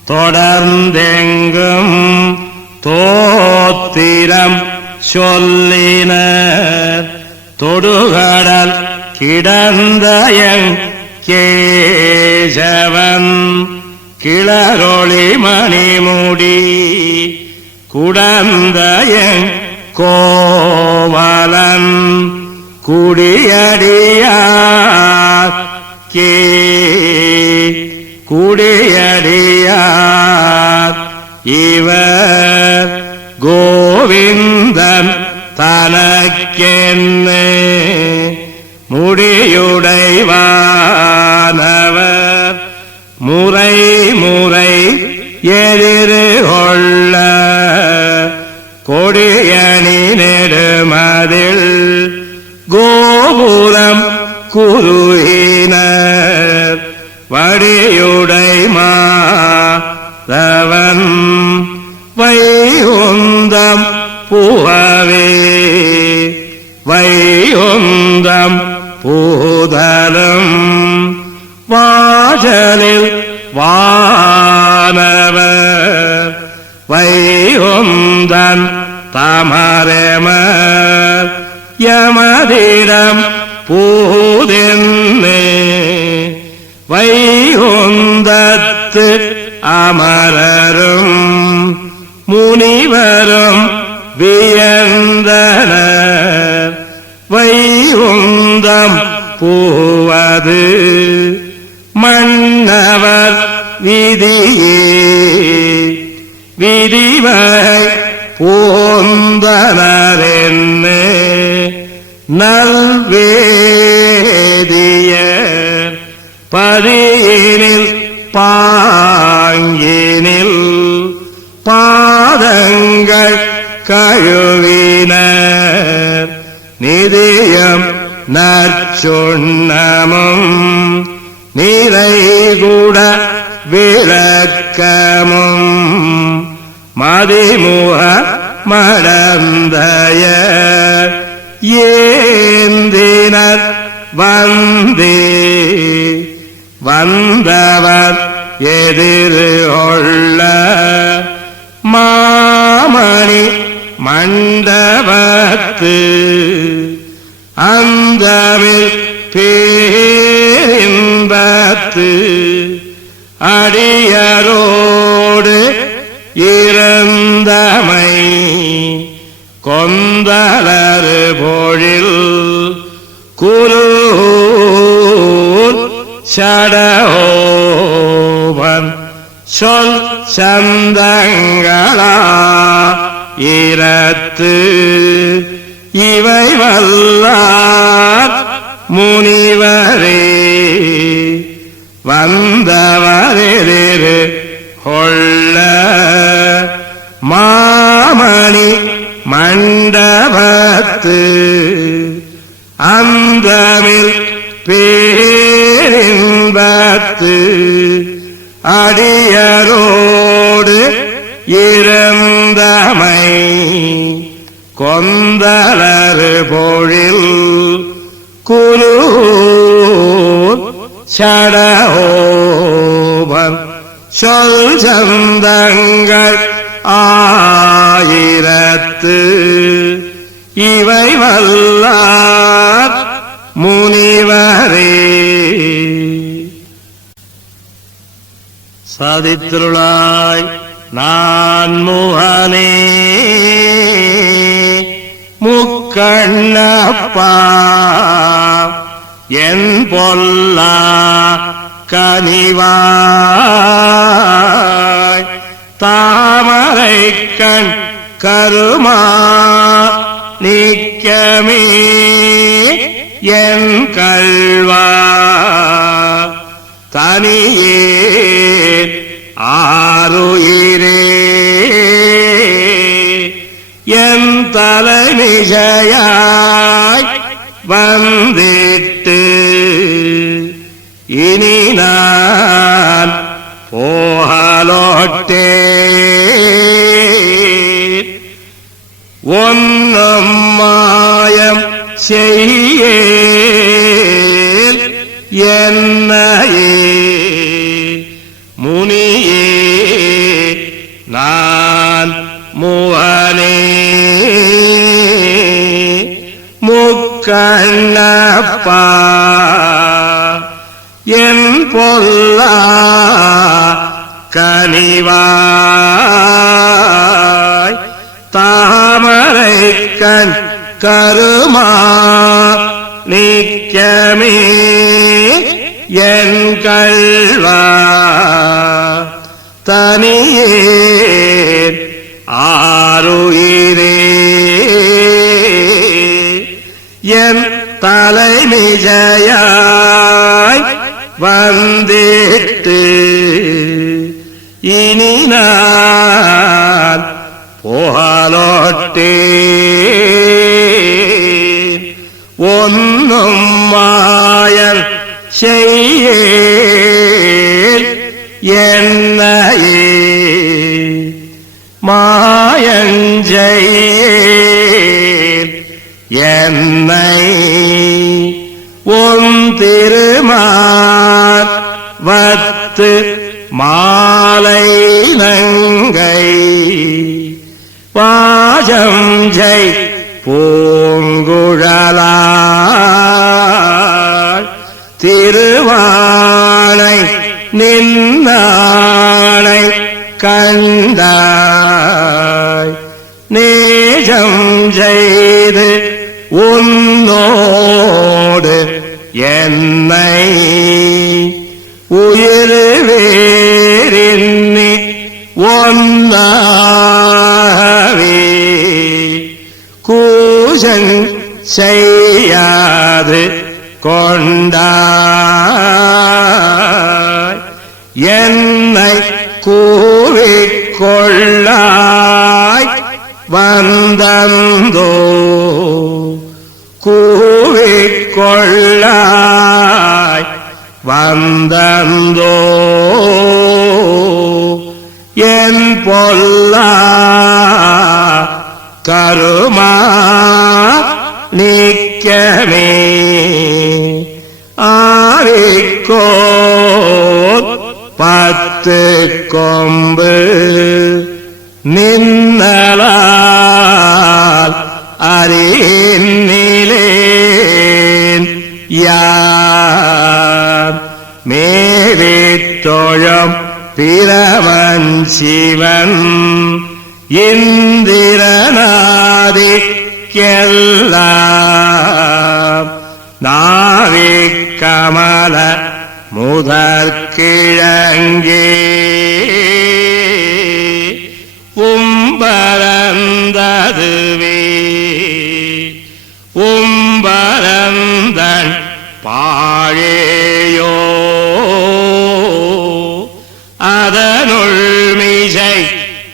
தொடர்ந்தெங்கும் தோத்திரம் சொல்லினர் தொடுகடல் கிடந்தயங் கேசவன் கிளரொளி மணிமுடி குடந்தயங் கோவலன் குடியடியார் குடியடியார் இவர் கோவிந்தன் தனக்கென்ன முடியுடைவானவர் முறை முறை எதிர்கொள்ள கொடியணி நெடுமதில் கோபுரம் குருகினர் வடியுடை மாதவன் வைகுந்தம் புகவே வைகுந்தம் பூதலும் வாசலில் வானவர் வைகுந்தன் தமரமர் யமதிடம் பூதென்னு வைகுந்தத்து அமரரும் முனிவரும் வியந்தனர் வைகுந்தம் பூவது மன்னவர் விதியே விதிவை போந்தனரென்னு நல்வேதியர் பதியினில் பாங்கினில் பாதங்கள் கழுவினர் நிதியம் நற்சொன்னமும் நிறைகுட விளக்கமும் மதிமுக மடந்தயர் ஏந்தினர் வந்தவர் எதிர்கொள்ள மாமணி மண்டபத்து அந்தமிழ் பேரின்பத்து அடியரோடு இருந்தமை கொந்தலரு பொழில் குரூர் சடோபன் சொல் சந்தங்களா இரத்து இவை வல்லார் முனிவரே வந்தவரெதிரு கொள்ள மாமணி மண்டபத்து அந்தமிழ் பேரின்பத்து அடியரோடு இருந்தமை கொந்தலரு பொழில் குரூர் சடோபன் சொல் சந்தங்கள் ஆயிரத்து இவை வல்லார் முனிவரே. சதித்திருளாய் நான் முகனே முக்கண்ணப்பா என் பொல்லா கனிவாய் தாமரை கண் கருமா நீக்கமே என் கள்வா தனியே ஆருயிரே என் தலைமிசையாய் வந்திட்டு இனி நான் போகலோட்டே ஒன்னும் மாயம் செய்யே என்னையே முனியே நான் முவனே முக்கண்ணப்பா என் பொல்லா கனிவாய் தாமரை கண் கருமா நீக்கமே என் கள்வா தனியே ஆருயிரே என் தலைமிசையாய் வந்திட்டு இனி நான் போகலோட்டே ஒன்னும் மாயன் செய்யே என்னையே மாயஞ்செய்யே என்னை உன் திருமாவத்து மாலை நங்கை வாஜம் ஜெய் பூங்குழலாய் திருவானை நின்னானை கண்டாய் நேஜம் செய்து உன்னோடு என்னை உயிர் வேறின்னி ஒன்னா செய்யாது கொண்டாய் என்னை கூவிக்கொள்ளாய் வந்தந்தோ கூவிக்கொள்ளாய் வந்தந்தோ என் பொல்லா கருமா நீக்கமே ஆவிக்கோர் 10 கொம்பு நின்னலால் அறிநிலேன் யார் மேவித்தோழம் பிரமன் சிவன் இந்திரநாதிக்கெல்லாம் நாவிக் கமல முதற்கிழங்கே உம்பரந்ததுவே உம்பரந்தன் பாழேயோ அதனுள் மிசை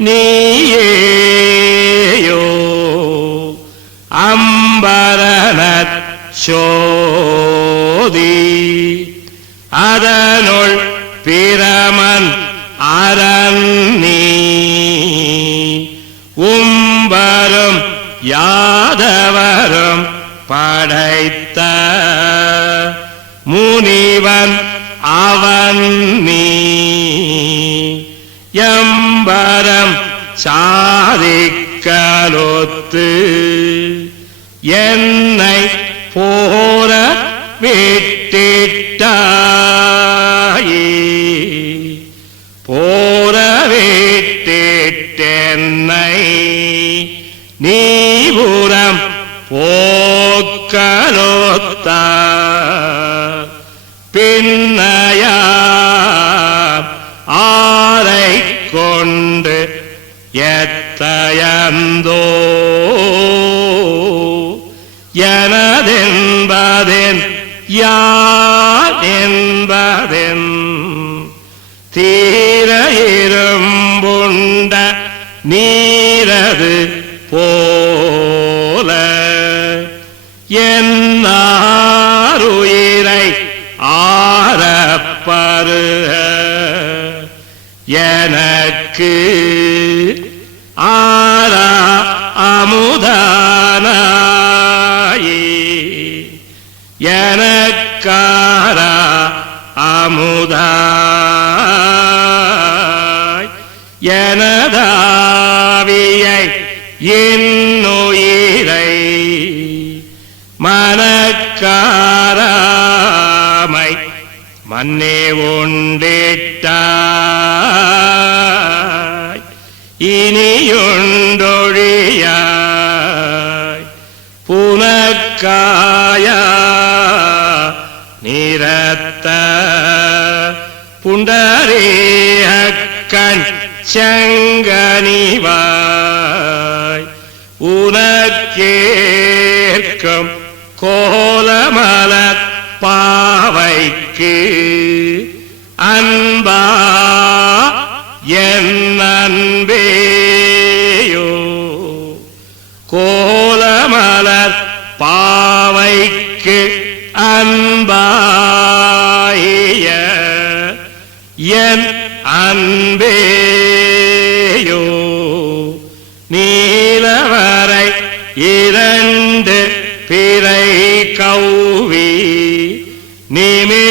நீயேயோ அம்பரனச் சோதி அதனுள் பிரமன் அரண்ணி உம்பரும் யாதவரும் படைத்த முனிவன் அவன் நீ எம்பரம் சாதிக்கலொத்து என்னை போர விட்டிட்டாயே போர விட்டிட்டென்னை நீபுரம் போக்கலொத்த பின்னையா ஆரை கொண்டு எத்தயந்தோ எனதென்பதென் யார் என்பதென் தீர இரும்புண்ட நீரது போல என்னாருயிரை ஆரப்பருக எனக்கு ஆரா அமுதானாயே எனக்காரா அமுதாய் எனதாவியை இன்னுயிரை மனக்காராமை மன்னே உண்டிட்டாய் இனியுண்டொழியாய் புனக்காய நிரத்த புண்டரீகக்கண் செங்கனிவாய் உனக்கேற்கும் கோலமலர் பாவைக்கு அன்பா என் அன்பேயோ கோலமலர் பாவைக்கு அன்பாய என் அன்பேயோ நீலவரை 2 பிறை கௌவி நிமிர்ந்ததொப்ப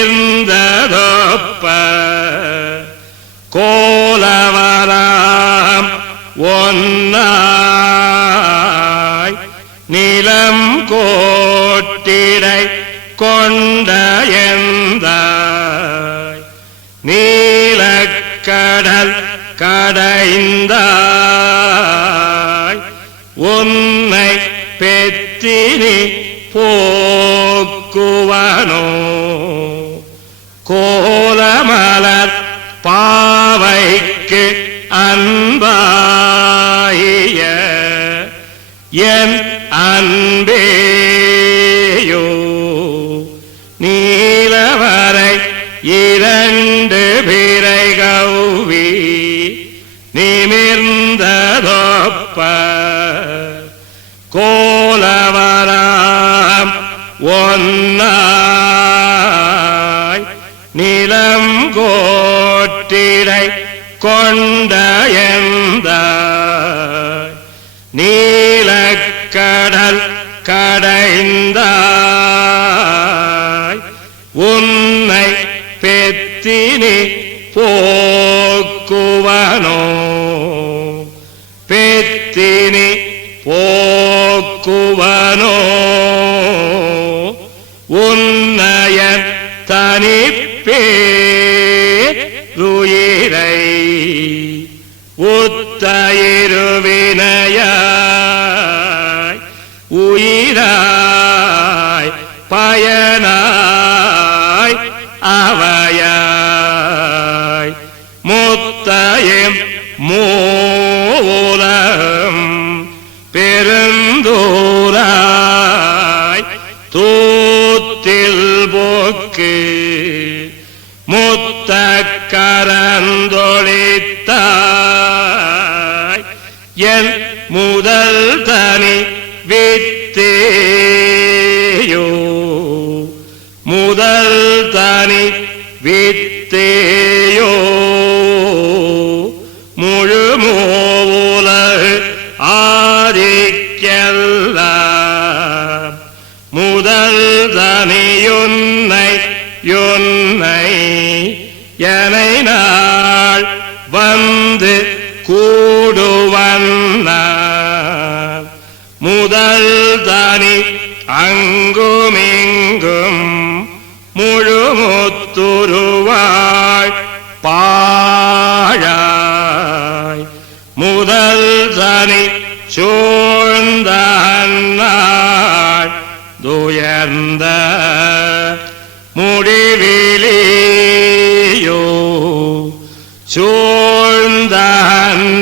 கோலவராம் ஒன்னாய் நிலம் கோட்டிடை கொண்ட எந்தாய் நீலக்கடல் கடைந்தாய் உன்னை பெற்றினி போக்குவனோ கோலமலர் பாவைக்கு அன்பாய என் அன்பே நிலம் கோட்டிடை கொண்ட எந்தாய் நீலக்கடல் கடைந்தாய் உன்னை பெத்தினி போக்குவனோ பெத்தினி போக்குவனோ உன்னையன் தனிப்பேருயிரை உத்தயிருவினையாய் உயிராய் பயனாய் அவையாய் முத்தயம் மூலம் பெருந்தூராய் தூத்தில் போக்கு முத்த கரந்தொழித்தாய் என் முதல் தனி வித்தேயோ முதல் தனி வித்தேயோ முழுமூவுலகு ஆதிக்கெல்லாம் முதல் தனியுன்னை யுன்னை எனை நாள் வந்து கூடுவன்னான் முதல் தனி அங்குமிங்கும் முழுமுத்துருவாய் பாழாய் முதல் தனி சூழ்ந்த நாள் துயர்ந்த முடிவிலியோ சூழ்ந்த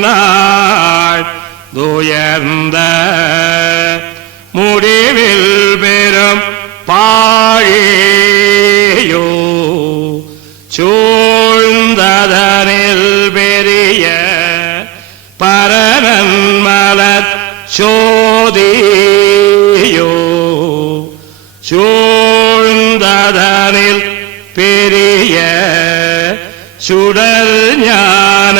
நாள் துயர்ந்த முடிவில் பெரும் பாழியோ சூழ்ந்ததனில் பெரிய பரனன் மலர் சோதியோ சூழ்ந்ததனில் பெரிய சுடர் ஞான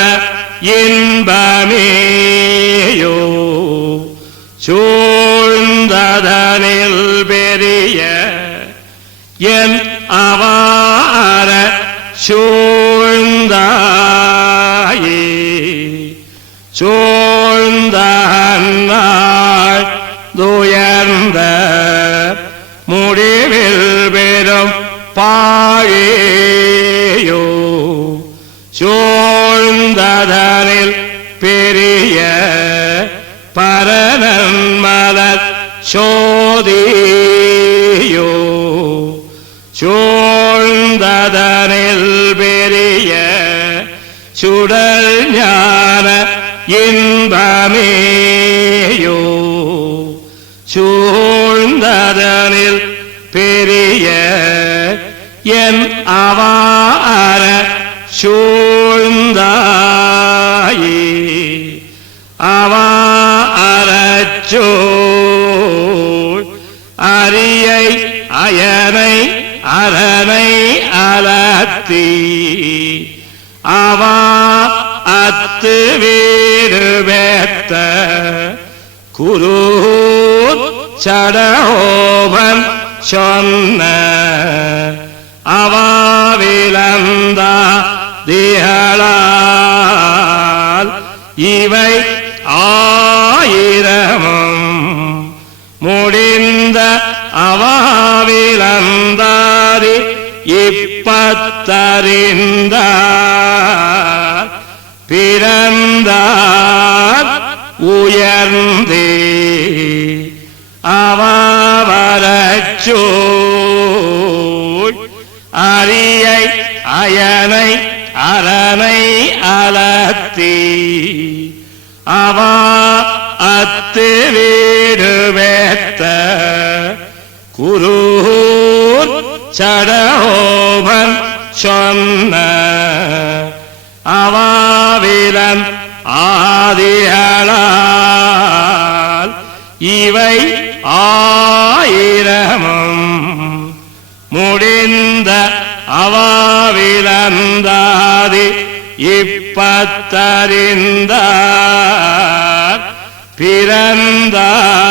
இன்பமேயோ சூழ்ந்ததனில் பெரிய என் அவார சூழ்ந்தாயே சூழ்ந்த நாள் துயர்ந்த முடிவில் பெரும் பாழேயோ சூழ்ந்ததனில் பெரிய பரனன் மலர் சோதியோ சூழ்ந்ததனில் பெரிய சுடர் ஞான இன்பமேயோ சூழ்ந்ததனில் பெரிய என் அவார சூழ்ந்தாயே அவாரச்சூழ் அரியை அயனை அரணை அலத்தி அவா அத்து வீடு வேத்த குரு சடோபன் சொன்ன அவாவிலந்தா திகழால் இவை ஆயிரமும் முடிந்த அவாவிலந்தாரி இப்பத்தறிந்தார் பிறந்தார் உயர்ந்தே அவாவரச்சூழ் அரியை அயனை அரணை அலத்தி அவா அத்து வீடு வேத்த குரு சடோபன் சொன்ன அவாவிலன் ஆதிகளால் இவை ஆயிரமும் முடிந்த அவாவிலந்தாதி இப்பத்தறிந்தார் பிறந்தார்